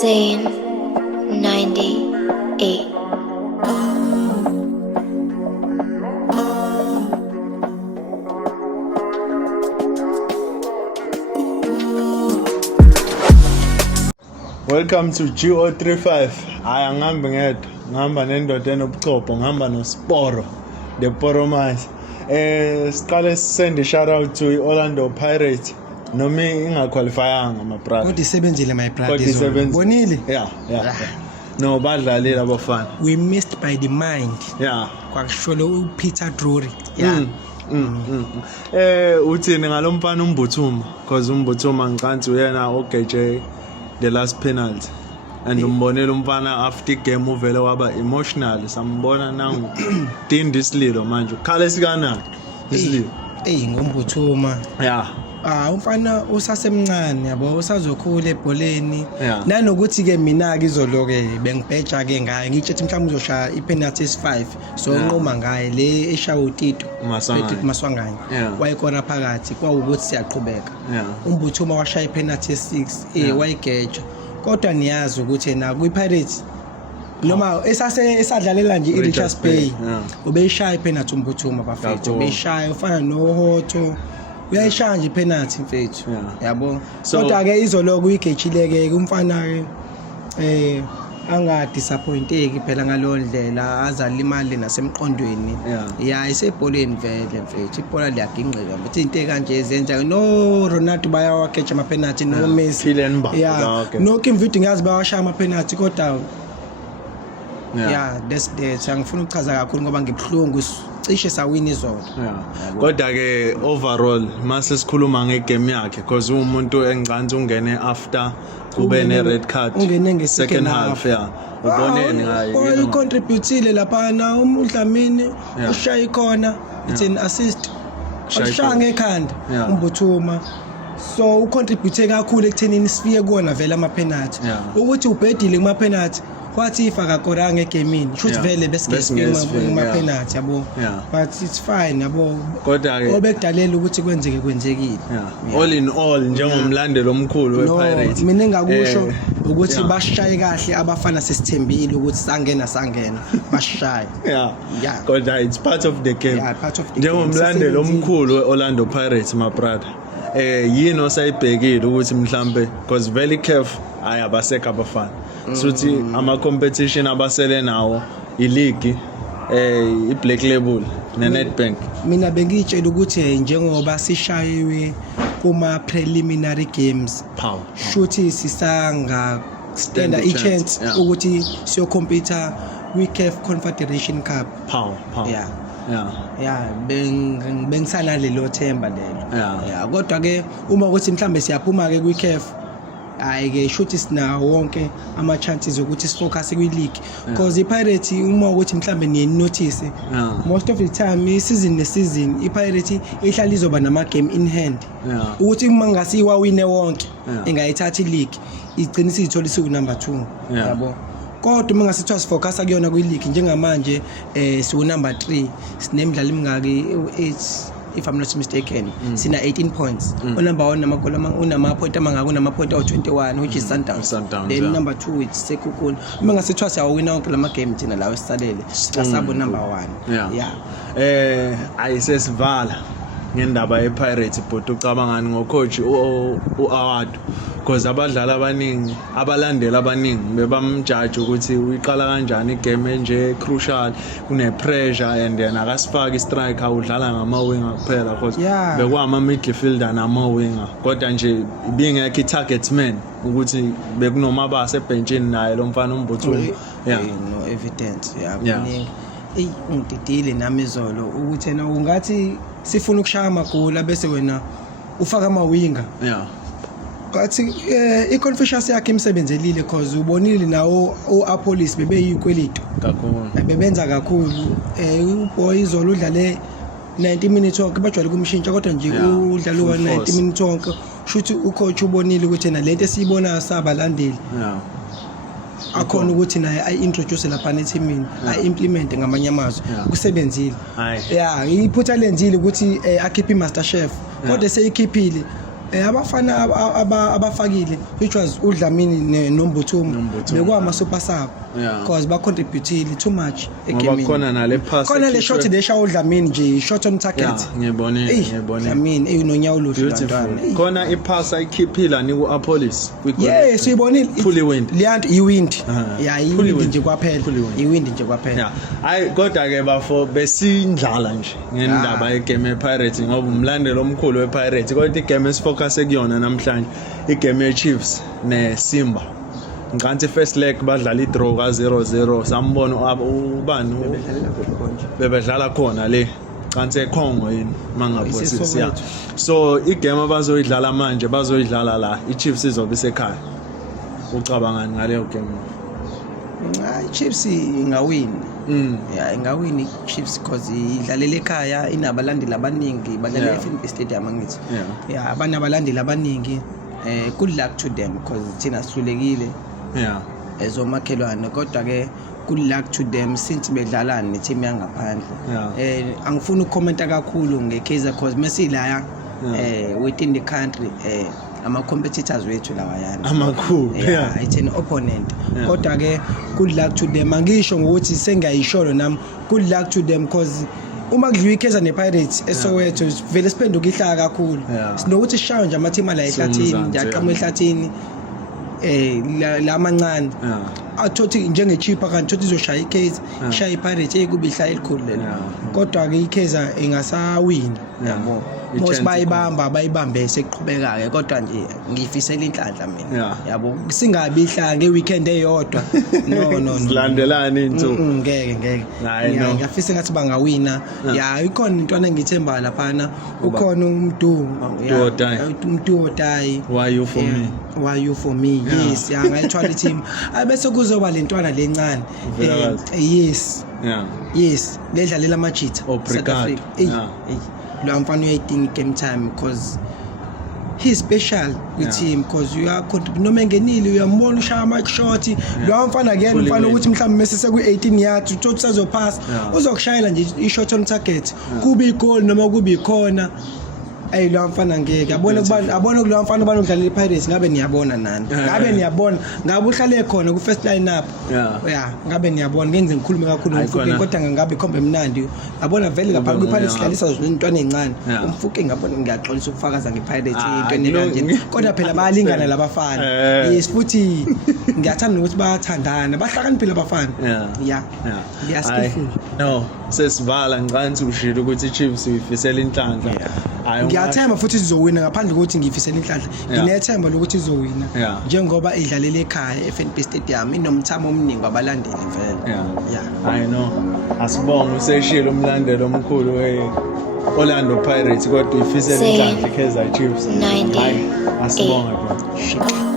Zane 98. Welcome to GO35. Angihambi ngedwa, ngihamba nendoda enobuchopho, ngihamba noSporo, the Poromas. Siqale send a shout out to Orlando Pirates. Nomi ingaqualifyanga my brother. Kodwa isebenzile my brother. Bonile? Yeah. No badlalile abafana. We missed by the mind. Yeah. Kwakusho Peter Drury. Yeah. Uthini ngalomfana uMbuthuma because uMbuthuma ngicansi uyena ogeje the last penalty. And umbonela umfana after game uvele waba emotional. Sambona nangu Tindi Slilo manje. Khale sikana Slilo. Ngombuthuma. Yeah. Umfana usasemncane yabo usazokhula ebholeni. Yeah. Nanokuthi ke mina ke izolo ke bengibheja ke ngaye ngitshethi mhlawumbe uzoshaya ipenalty is5 so unqoma ngaye le eshaya uTito Maswanganye wayekona phakathi kwawukuthi siyaqhubeka. Umbuthuma washaya ipenalty is6 wayigeja kodwa niyazi ukuthi na kwiPirates noma esadlalela nje iRichards Bay ubeyishaya ipenalty umbuthuma bafethu ubeyishaya ufana noHoto uyayishaya nje penalty mfethu yabo kodwa ke izolo kuyigejileke umfana ke anga disappointeki phela ngalondlela azalimali nasemqondweni isebholeni vele mfethu ibhola liyagingqika mfethu into ekanje ezenza no Ronaldo bayawakecha ama penalty no Messi no Kim Vidi ngazi bayawashaya ama penalty kodwa that's that angifuna ukuchaza kakhulu ngoba ngibhlungu cishe sawini izolo kodwa ke overall mase sikhuluma ngegame yakhe because umuntu engicansi ungene after kube ne red card second half uboneni ngaye ucontributile lapha na uMdlamini ushaya ikhona it's an assist ushaya ngekhanda umbuthuma so ucontribute kakhulu ekuthenini sifike kuona vele ama penalty ukuthi ubhedile kuma penalty kwathi ifaka koranga egamini shothi vele besikesipima kuma penalty yabo but it's fine yabo kodwa ke obekudalela ukuthi kwenzekile all in all njengomlandeli omkhulu wePirates mina engakusho ukuthi bashaye kahle abafana sesithembile ukuthi sangena bashaye kodwa it's part of the game njengomlandeli omkhulu weOrlando Pirates my brother yini osayibhekile ukuthi mhlambe because very careful ayabaseka abafana suthi ama competition abasele nawo ileague iBlack Label neNedbank mina bengitshela ukuthi njengoba sishayiwe kuma preliminary games shuthi sisanga stand a chance ukuthi siyo compete kwiCAF Confederation Cup bengisana lelo themba lelo kodwa ke uma ukuthi mhlambe siyaphuma ke kwiCAF ayike shuthi sina wonke ama chances ukuthi sifocus kwileague because iPirates uma ukuthi mhlambe niye notice most of the time season neseason iPirates ihlala izoba nama game in hand ukuthi uma ngasiwa wine wonke ingayithatha ileague igcinisa ithola isiku number 2 yabo kodwa uma ngasithiwa sifocus kuyona kwileague njengamanje siwu number 3 sinemidlalo imingaki 8 if I'm not mistaken sina 18 points number 1 namagoli unama point amangaka unama point awu21 which is Sundowns then number 2 it's Sekhukhune uma ngasithiwa siyawina wonke lama game thina lawo esisalele sasabo number 1 ayisesivala ngendaba yePirates but ucabangani ngocoach uAward because abadlali abaningi abalandela abaningi bebamjudge ukuthi uyiqala kanjani igame enje crucial kune pressure and then akasifaki istriker udlala ngama winger kuphela because bekwama midfielder nama winger kodwa nje bingekho target man ukuthi bekunoma base ebenchini naye lo mfana uMbuthuma no evidence kuningi ungididile nami izolo ukuthi na ungathi sifuna ukushaya amagoli bese wena ufaka ama winger but iconfidence yakhe imsebenzelile because ubonile nawo oApolis bebeyikwelito kakhulu bebenza kakhulu uboy izolo udlale 90 minutes wonke bajwayele kumshintsha kodwa nje udlale 90 minutes wonke shuthi ucoach ubonile ukuthi na lento esiyibona sabalandeli akhona ukuthi naye ayintroduce lapha neteamini ayimplement ngamanye amazwi kusebenzile iphutha lenzile ukuthi akhiphe iMaster Chef kodwa seyikhiphile abafana abafakile which was uDlamini noMbuthuma bekwama super sub because ba contributile too much egameni khona nale pass khona le shot desha uDlamini nje shot on target ngiyibone Dlamini eyinonyawo luhle bantwana khona ipass ayikhiphila ni ku Apollos yes uyibonile fully wind liyanto iwind iwind nje kwaphela iwind nje kwaphela hayi kodwa ke bafo besindlala nje ngendaba yegame yePirates ngoba umlandeli omkhulu wePirates kodwa igame esifocus ekuyona namhlanje igame yeChiefs neSimba ngikanti first leg badlala idraw ka 0-0 sambona ubani bebedlala khona le kanti eKhongo yini mangabe siya so igame abazoyidlala manje bazoyidlala la iChiefs izobe sekhaya ucabangani ngaleyo game Chiefs ingawini ingawini Chiefs because idlalela ekhaya inabalandeli abaningi badlala eFNB Stadium angithi abanabalandeli abaningi good luck to them because thina sihlulekile ezomakhelwane kodwa ke good luck to them since bedlala neteam yangaphandle angifuni ukukhomenta kakhulu ngeKaizer cause mesila within the country ama competitors wethu lawayana amakhulu it's an opponent kodwa ke good luck to them angisho ngokuthi sengayisholo nami good luck to them because uma kudliwa iKaizer nePirates eSoweto vele siphenduka ihlaka kakhulu sinokuthi sishayo nje ama team la ehlathini nje aqhamuka ehlathini la mancane athothi njengeChipa kanti thothi izoshaya iKaizer shaya iPirates ekuba ihlaya elikhulu lena kodwa ke iKaizer ingasawina yabo mos bayibambe seqhubeka ke kodwa nje ngifisela inhlanhla mina yabo singabi ihlanga ngeweekend eyodwa no silandelana into ngeke ngiyafisa ngathi bangawina ikhona intwana engithemba laphana ukhona uMdu Otayi why you for me yes ngayithwala team bese kuzoba lentwana lencane yes ledlalela amajitha South Africa lo mfana uyayidinga game time because he's special with him because you are noma engenile uyambona ushaya ama shot lo mfana again mfana ukuthi mhlawumbe mesese ku 18 yards uthi sazopass uzokushayela nje i-shot on target kube i-goal noma kube ikhona lo mfana ngeke abone kulo mfana banodlala iPirates ngabe niyabona nani ngabe uhlale khona ku first line up ngabe niyabona ngenze ngikhulume kakhulu umfuke kodwa ngabe ikhombe emnandi yabona vele lapha kwiPirates sidlalisa izintwana ezincane umfuke ngabona ngiyaxolisa ukufakaza ngePirates into kanje kodwa phela bayalingana labafana yes futhi ngiyathanda ukuthi bayathandana bahlakaniphile abafana ngiyasikhifula no sesivala ngicansi ushilo ukuthi iChiefs uyifisela inhlanhla ngiyathemba futhi sizowina ngaphandle kokuthi ngifisela inhlanhla nginethemba lokuthi izowina njengoba idlalela ekhaya eFNB Stadium inomthamo omningi wabalandeli vele I know asibonga useshilo umlandeli omkhulu Orlando Pirates kodwa uyifisela inhlanhla iKaizer Chiefs asibonga bro